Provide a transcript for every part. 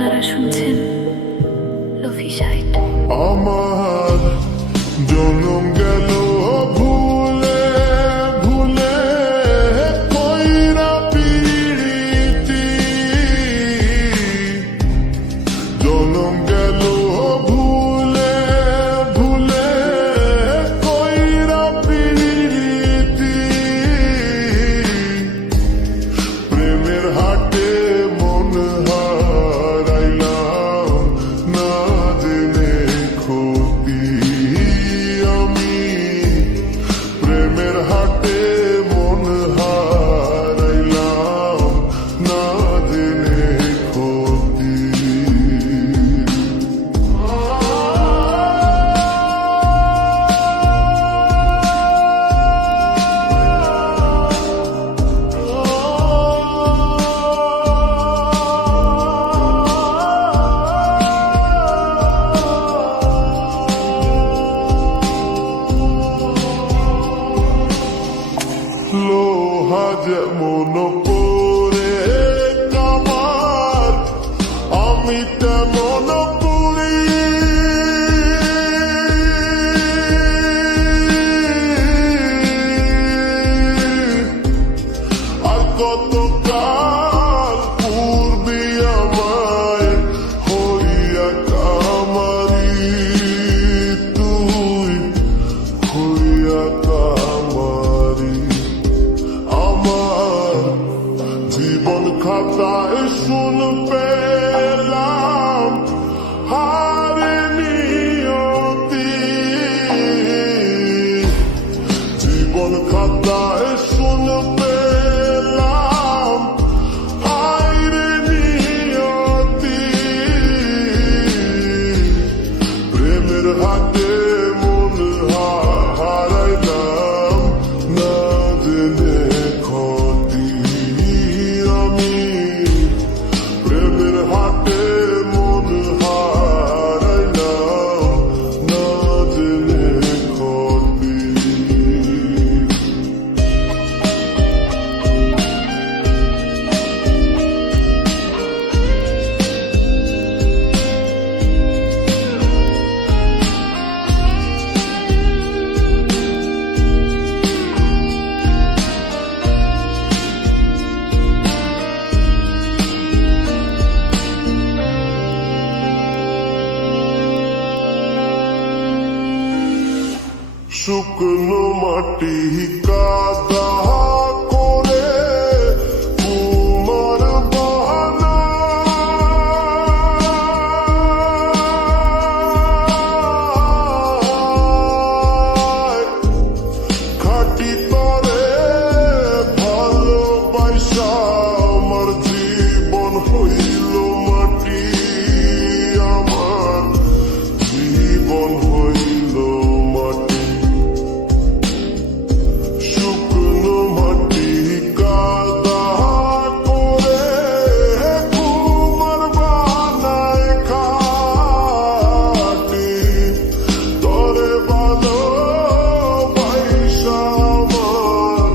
আপনারা শুনছেন lo-fi site. আমার জনম গেল ভুলে ভুলে কইরা পিরিতি, জনম গেল ভুলে ভুলে কইরা পিরিতি, প্রেমের হাটে মন হারাইলাম না জেনে ক্ষতি আমি, প্রেমের হাটে মন হারাইলাম না জেনে ক্ষতি। লোহা যেমন পরে কামার, আমি তেমন পুরি, আর কত কাল পূর্বে আমায় হইয়া কামারি, তুই হইয়া কামারি। আমার জীবন খাতায় শুন পেলাম হারে নিয়তি, জীবন খাতায় শুন পেলাম হারে নিয়তি, প্রেমের হাতে মন হারাইলাম না জেনে ক্ষতি আমি, প্রেমের হাটে মন হারাইলাম না জেনে ক্ষতি। শুকনো মাটি কাদা করে কুমার বাহানায় খাটি তরে ভালোবাসা আমার জীবন হইল মাটি, আমার জীবন হইল মাটি। শুকনো মাটি কাদা করে কুমার বানায় খাটি, তরে ভালোবাসা আমার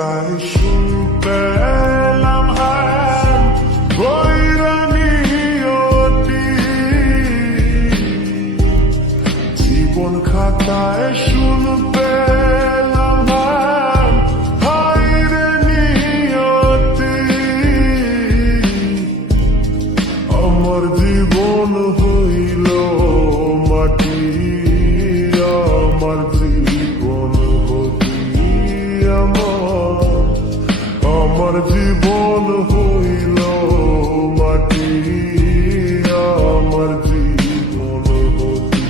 খাতায় শুনতে এলাম হ্যাঁ বইরা নিয়তি জীবন খাতায় শুনতে এলাম হ্যাঁ হায়রে নিয়তি আমার জীবন হইল মাটি আমার জীবন হতি আমার জীবন হইল মাটি আমার জীবন হতি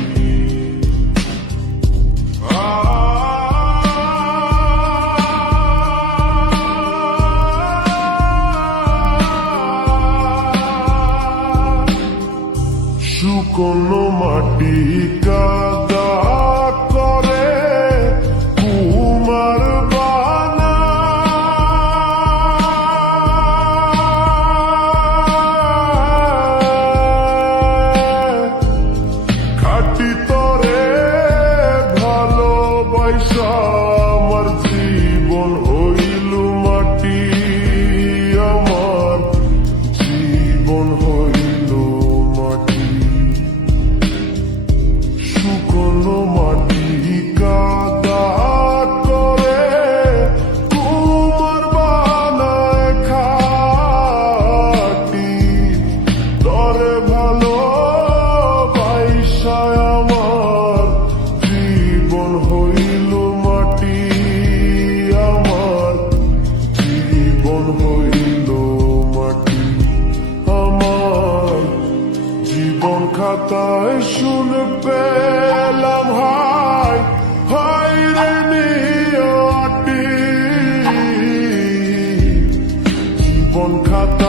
শুকনো মাটি কাদা করে কুমার বানা খাটি তরে ভালোবাসা আমার জীবন হইল মাটি আমার জীবন হইল মাটি শুকনো মাটি কাদা করে কুমার বানায় খাটি তরে ভালো বাইসায় আমার জীবন হইল মাটি আমার জীবন হইল মাটি আমার জীবন খাতায় শুনে পেলাম হাই হাই রে নিয়তি জীবন খাতায়